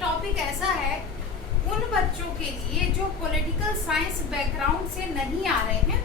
Topic ऐसा है उन बच्चों के लिए जो पॉलिटिकल साइंस बैकग्राउंड से नहीं आ रहे हैं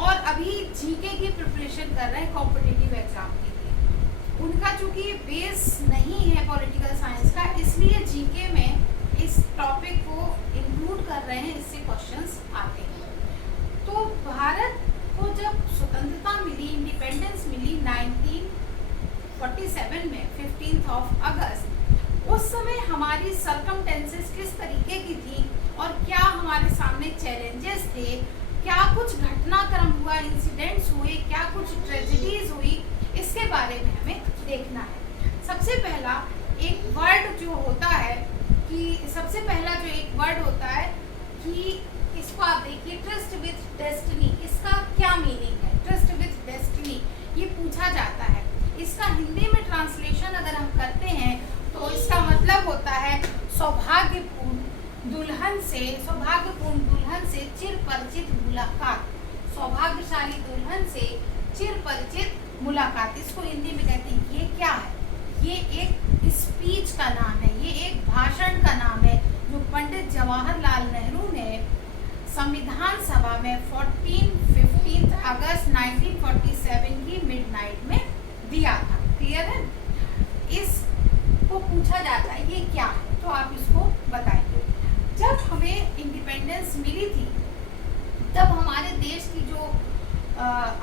और अभी जीके की प्रिपरेशन कर रहे हैं कॉम्पिटिटिव एग्जाम के लिए। उनका चूंकि बेस नहीं है पॉलिटिकल साइंस का, इसलिए जीके में इस टॉपिक को इंक्लूड कर रहे हैं, इससे क्वेश्चंस आते हैं। तो भारत को जब स्वतंत्रता मिली, इंडिपेंडेंस मिली 1947 में 15 अगस्त, उस समय हमारी सरकमटेंसेस किस तरीके की थी और क्या हमारे सामने चैलेंजेस थे, क्या कुछ घटनाक्रम हुआ, इंसिडेंट्स हुए, क्या कुछ ट्रेजेडीज हुई, इसके बारे में हमें देखना है। सबसे पहला एक वर्ड जो होता है कि सबसे पहला जो एक वर्ड होता है कि इसको आप देखिए, ट्रस्ट विथ डेस्टिनी। इसका क्या मीनिंग है? ट्रस्ट विथ डेस्टिनी ये पूछा जाता है। इसका हिंदी में ट्रांसलेशन अगर हम करते हैं तो इसका मतलब होता है सौभाग्यपूर्ण दुल्हन से चिर परिचित मुलाकात। सौभाग्यशाली दुल्हन से चिर परिचित मुलाकात, इसको हिंदी में कहते हैं। ये क्या है? ये एक स्पीच का नाम है, ये एक भाषण का नाम है जो पंडित जवाहरलाल नेहरू ने संविधान सभा में 15 अगस्त 1947 की मिडनाइट में दिया था। क्लियर है? इसको पूछा जाता है ये क्या है, तो आप इसको बताइए। जब हमें इंडिपेंडेंस मिली थी तब हमारे देश की जो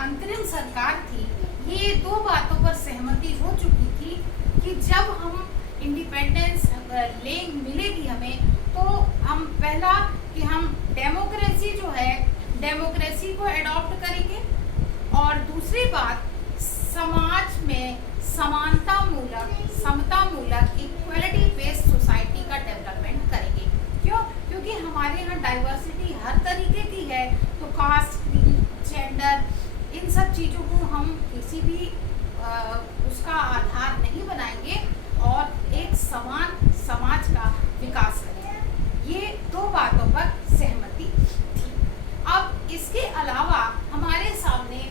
अंतरिम सरकार थी, ये दो बातों पर सहमति हो चुकी थी कि जब हम इंडिपेंडेंस मिलेगी हमें, तो हम पहला कि हम डेमोक्रेसी जो है, डेमोक्रेसी को एडॉप्ट करेंगे, और दूसरी बात समाज में समता मूलक इक्वलिटी बेस्ड सोसाइटी का डेवलपमेंट करेंगे। क्यों? क्योंकि हमारे यहाँ डाइवर्सिटी हर तरीके की है, तो कास्ट, क्रीड, जेंडर, इन सब चीज़ों को हम किसी भी उसका आधार नहीं बनाएंगे और एक समान समाज का विकास करेंगे। ये दो बातों पर सहमति थी। अब इसके अलावा हमारे सामने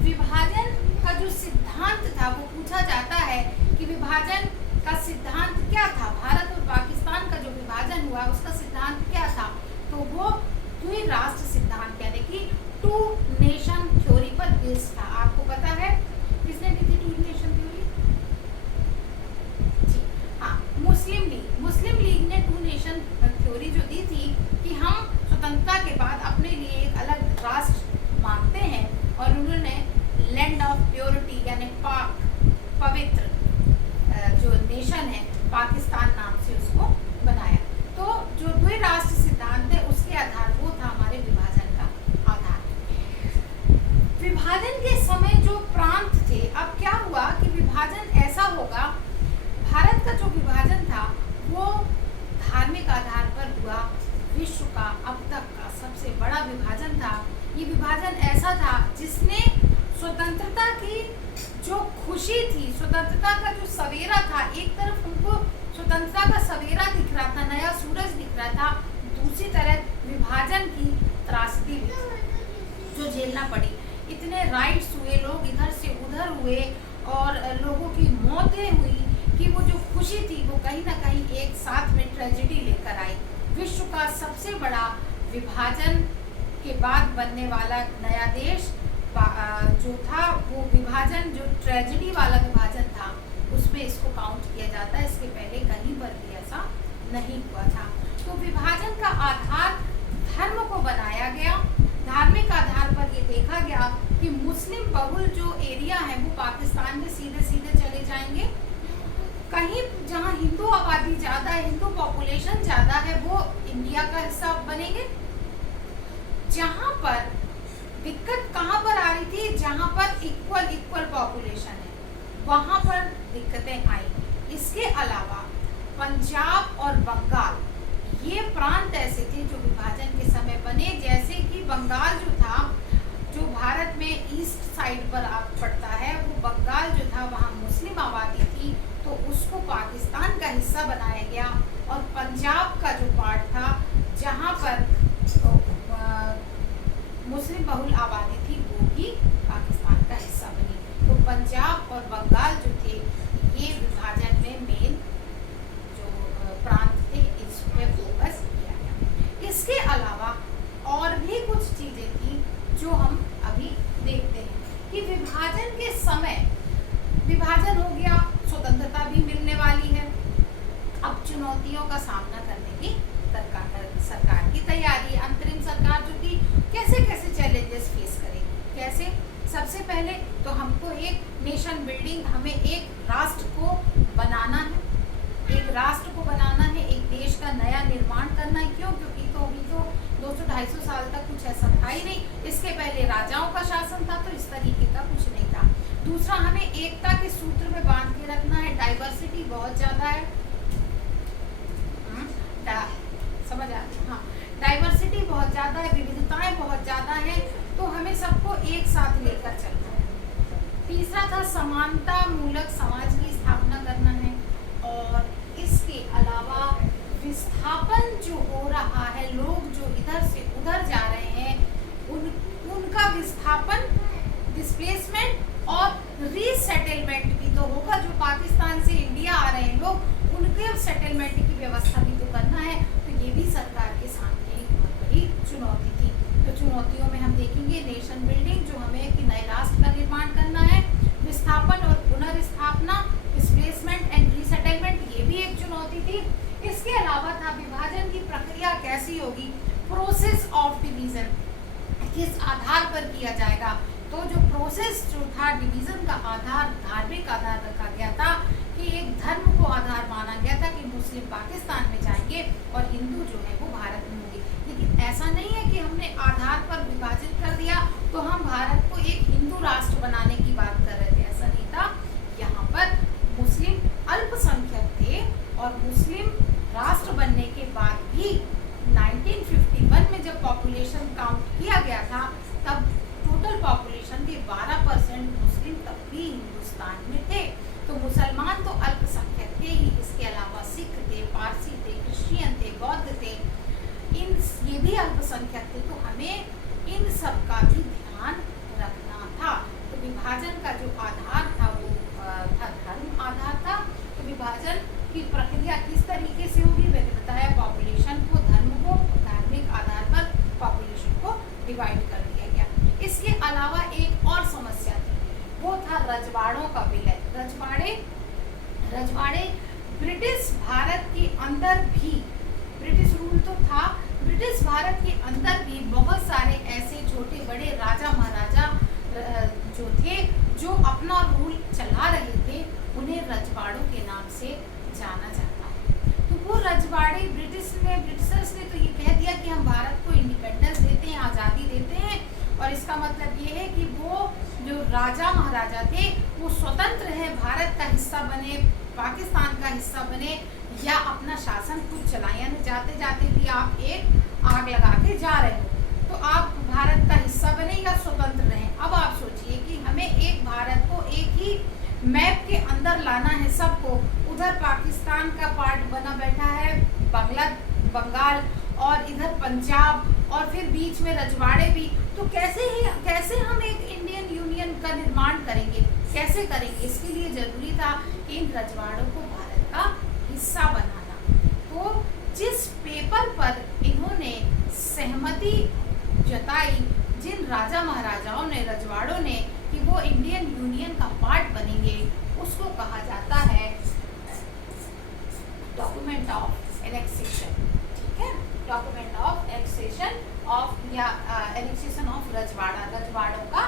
विभाजन का जो सिद्धांत था वो पूछा जाता है कि विभाजन का सिद्धांत क्या था। भारत और पाकिस्तान का जो विभाजन हुआ उसका सिद्धांत क्या था? तो वो द्विराष्ट्र सिद्धांत, यानी कि टू नेशन थ्योरी पर बेस्ड था। आपको पता है किसने दी थी टू नेशन थ्योरी? जी हाँ, मुस्लिम लीग ने टू नेशन थ्योरी जो दी थी कि हम स्वतंत्रता के बाद अपने लिए एक अलग राष्ट्र मांगते हैं, और उन्होंने लैंड ऑफ प्योरिटी यानी पाक, पवित्र जो नेशन है, पाकिस्तान नाम से उसको बनाया। तो जो द्विराष्ट्र सिद्धांत है उसके आधार वो था हमारे विभाजन का आधार। विभाजन के समय जो प्रांत थे, अब क्या हुआ कि विभाजन ऐसा होगा, भारत का जो विभाजन था वो धार्मिक आधार पर हुआ। विश्व का अब तक का सबसे बड़ा विभाजन था। ये विभाजन ऐसा था जिसने स्वतंत्रता की जो खुशी थी, स्वतंत्रता का जो सवेरा था, एक तरफ उनको स्वतंत्रता का सवेरा दिख रहा था, नया सूरज दिख रहा था, दूसरी तरफ विभाजन की त्रासदी जो झेलना पड़ी। इतने राइट्स हुए, लोग इधर से उधर हुए और लोगों की मौतें हुई कि वो जो खुशी थी वो कहीं ना कहीं एक साथ में ट्रेजेडी लेकर आई। विश्व का सबसे बड़ा विभाजन के बाद बनने वाला नया देश जो था, वो विभाजन जो ट्रेजेडी वाला विभाजन था उसमें इसको काउंट किया जाता है। इसके पहले कहीं पर भी ऐसा नहीं हुआ था। तो विभाजन का आधार धर्म को बनाया गया। धार्मिक आधार पर ये देखा गया कि मुस्लिम बहुल जो एरिया है वो पाकिस्तान में सीधे सीधे चले जाएंगे। कहीं जहाँ हिंदू आबादी ज़्यादा है, हिंदू पॉपुलेशन ज़्यादा है, वो इंडिया का हिस्सा बनेंगे। जहाँ पर दिक्कत कहाँ पर आ रही थी? जहाँ पर इक्वल पॉपुलेशन है वहाँ पर दिक्कतें आई। इसके अलावा पंजाब और बंगाल, ये प्रांत ऐसे थे जो विभाजन के समय बने। जैसे कि बंगाल जो था, जो भारत में ईस्ट साइड पर पड़ता है, वो बंगाल जो था वहाँ मुस्लिम आबादी थी, तो उसको पाकिस्तान का हिस्सा बनाया गया। और पंजाब का जो पार्ट था जहाँ पर मुस्लिम बहुल आबादी थी, वो भी पाकिस्तान का हिस्सा बनी। तो पंजाब और बंगाल जो थे ये विभाजन में मेन जो प्रांत चुनौतियों का सामना करने की सरकार की तैयारी। अंतरिम सरकार जो थी कैसे कैसे चैलेंजेस फेस करेगी, कैसे? सबसे पहले तो हमको एक नेशन बिल्डिंग, हमें एक राष्ट्र को बनाना है, एक राष्ट्र को बनाना है, एक देश का नया निर्माण करना है। क्यों? क्योंकि तो अभी तो 200-250 साल तक कुछ ऐसा था ही नहीं। इसके पहले राजाओं का शासन था, तो इस तरीके का कुछ नहीं था। दूसरा, हमें एकता के सूत्र में बांध के रखना है। डाइवर्सिटी बहुत ज्यादा है, समझ आ? हाँ, डाइवर्सिटी बहुत ज्यादा है, विविधताएं बहुत ज्यादा है, तो हमें सबको एक साथ लेकर चलना है। तीसरा था समानता मूलक समाज की स्थापना करना है। और इसके अलावा विस्थापन जो हो रहा है, लोग जो इधर से उधर जा रहे हैं, उनका विस्थापन, डिस्प्लेसमेंट और रीसेटलमेंट भी तो होगा। जो पाकिस्तान से इंडिया आ रहे हैं लोग, उनके सेटलमेंट की व्यवस्था भी तो करना है। तो ये भी सरकार के सामने एक बहुत बड़ी चुनौती थी। तो चुनौतियों में हम देखेंगे नेशन बिल्डिंग, जो हमें एक नए राष्ट्र का निर्माण करना है, विस्थापन और पुनर्स्थापना, डिस्प्लेसमेंट एंड रीसेटलमेंट, ये भी एक चुनौती थी। इसके अलावा था विभाजन की प्रक्रिया कैसी होगी, प्रोसेस ऑफ डिवीजन, किस आधार पर किया जाएगा। तो जो प्रोसेस जो था, डिवीजन का आधार धार्मिक आधार रखा गया था, कि एक धर्म को आधार माना गया था कि मुस्लिम पाकिस्तान में जाएंगे और हिंदू जो है वो भारत में होंगे। लेकिन ऐसा नहीं है कि हमने आधार पर विभाजित कर दिया तो हम भारत को एक हिंदू राष्ट्र बनाने की बात कर रहे थे, ऐसा नहीं था। यहाँ पर मुस्लिम अल्पसंख्यक थे और मुस्लिम राष्ट्र बनने के बाद भी 1951 में जब पॉपुलेशन काउंट किया गया था, तब टोटल पॉपुलेशन के 12% मुस्लिम तब भी हिंदुस्तान में थे। तो मुसलमान तो अल्पसंख्यक थे ही, इसके अलावा सिख थे, पारसी थे, क्रिश्चियन थे, बौद्ध थे, ये भी अल्पसंख्यक थे। तो हमें इन सब का भी ध्यान रखना था। तो विभाजन का जो आधार था वो था धर्म आधार था। तो विभाजन की प्रक्रिया किस तरीके से होगी, मैंने बताया, पॉपुलेशन को, धर्म को, धार्मिक आधार पर पॉपुलेशन को डिवाइड कर दिया गया। इसके अलावा एक और समस्या थी, वो था रजवाड़ों का विलय। रजवाड़े ब्रिटिश भारत के अंदर भी, ब्रिटिश रूल तो था, ब्रिटिश भारत के अंदर भी बहुत सारे ऐसे छोटे बड़े राजा महाराजा जो थे, जो अपना रूल चला रहे थे, उन्हें रजवाड़ों के नाम से जाना जाता है। तो वो रजवाड़े ब्रिटिशर्स ने तो ये कह दिया कि हम भारत को इंडिपेंडेंस देते हैं, आज़ादी देते हैं, और इसका मतलब ये है कि वो जो राजा महाराजा थे वो स्वतंत्र है, भारत का हिस्सा बने, पाकिस्तान का हिस्सा बने, या अपना शासन खुद चलाएं। यानी जाते जाते भी आप एक आग लगा के जा रहे हो, तो आप भारत का हिस्सा बने या स्वतंत्र रहें। अब आप सोचिए कि हमें एक भारत को एक ही मैप के अंदर लाना है सबको। उधर पाकिस्तान का पार्ट बना बैठा है बंगाल, और इधर पंजाब, और फिर बीच में रजवाड़े भी। तो कैसे हम एक इंडियन यूनियन का निर्माण करेंगे, कैसे करेंगे? इसके लिए जरूरी था कि इन रजवाड़ों को भारत का हिस्सा बनाना। तो जिस पेपर पर इन्होंने सहमति जताई, जिन राजा महाराजाओं ने, रजवाड़ों ने, कि वो इंडियन यूनियन का पार्ट बनेंगे, उसको कहा जाता है डॉक्यूमेंट ऑफ एनेक्सेशन। ठीक है, डॉक्यूमेंट ऑफ एनेक्सेशन ऑफ, या एनेक्सेशन ऑफ रजवाड़ों का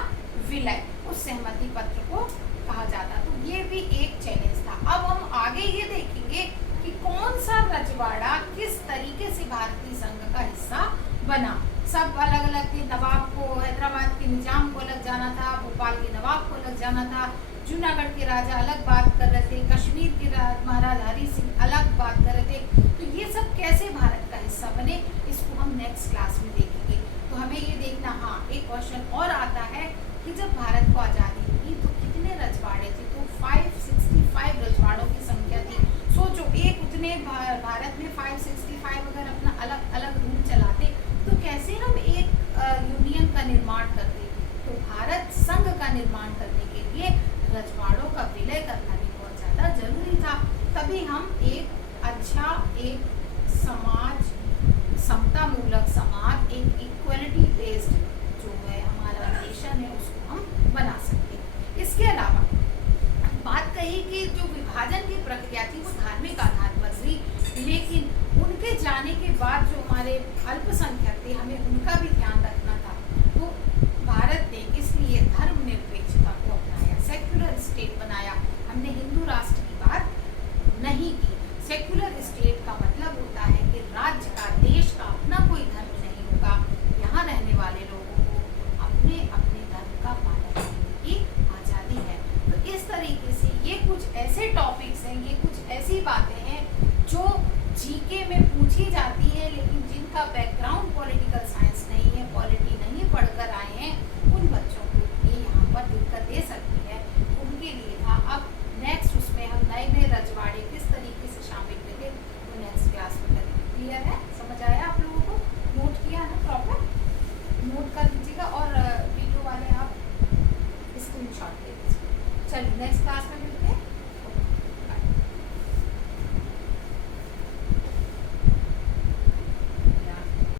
विलय, उस सहमति पत्र को कहा जाता। तो ये भी एक चैलेंज था। अब हम आगे ये देखेंगे कि कौन सा रजवाड़ा किस तरीके से भारतीय संघ का हिस्सा बना। सब अलग अलग थे, नवाब को, हैदराबाद के निजाम को अलग जाना था, भोपाल के नवाब को अलग जाना था, जूनागढ़ के राजा अलग बात कर रहे थे, कश्मीर के महाराजा हरि सिंह अलग बात कर रहे थे। तो ये सब कैसे भारत का हिस्सा बने, इसको हम नेक्स्ट क्लास में देखेंगे। तो हमें ये देखना, हाँ, एक क्वेश्चन और आता है कि जब भारत को आज़ादी मिली तो कितने रजवाड़े थे? तो 565 रजवाड़ों की संख्या थी। सोचो, एक उतने भारत में 565 अगर अपना अलग अलग रूल चलाते तो कैसे हम एक यूनियन का निर्माण करते। तो भारत संघ का निर्माण करने के लिए रजवाड़ों का विलय करना भी बहुत ज़्यादा जरूरी था। तभी हम एक अच्छा, एक समाज, समता मूलक समाज, एक इक्वलिटी बेस्ड जो है हमारा नेशन है, उसको हम बना सकते। इसके अलावा बात कही कि जो विभाजन की प्रक्रिया थी वो धार्मिक आधार पर हुई, अल्पसंख्यक थे, हमें उनका भी ध्यान रखना था। तो भारत ने इसलिए धर्मनिरपेक्षता को अपनाया, सेक्युलर स्टेट बनाया। हमने हिंदू राष्ट्र की बात नहीं की। सेक्युलर स्टेट का मतलब होता है कि राज्य का, देश का अपना कोई धर्म नहीं होगा। यहाँ रहने वाले लोगों को अपने अपने धर्म का पालन करने की आज़ादी है। तो इस तरीके से ये कुछ ऐसे टॉपिक्स हैं, ये कुछ ऐसी बातें हैं जो जीके में पूछी जाती है, लेकिन जिनका बैकग्राउंड पॉलिटिकल साइंस नहीं है, पॉलिटी नहीं पढ़कर आए हैं, उन बच्चों को ये यहाँ पर दिक्कत दे सकती है। उनके लिए था। अब नेक्स्ट उसमें हम नए नए रजवाड़े किस तरीके से शामिल हुए थे वो नेक्स्ट क्लास में करेंगे। क्लियर है? समझ आया आप लोगों को? नोट किया ना? प्रॉपर नोट कर लीजिएगा और वीडियो वाले आप स्क्रीनशॉट ले लीजिए। चलिए नेक्स्ट क्लास में मिलते हैं।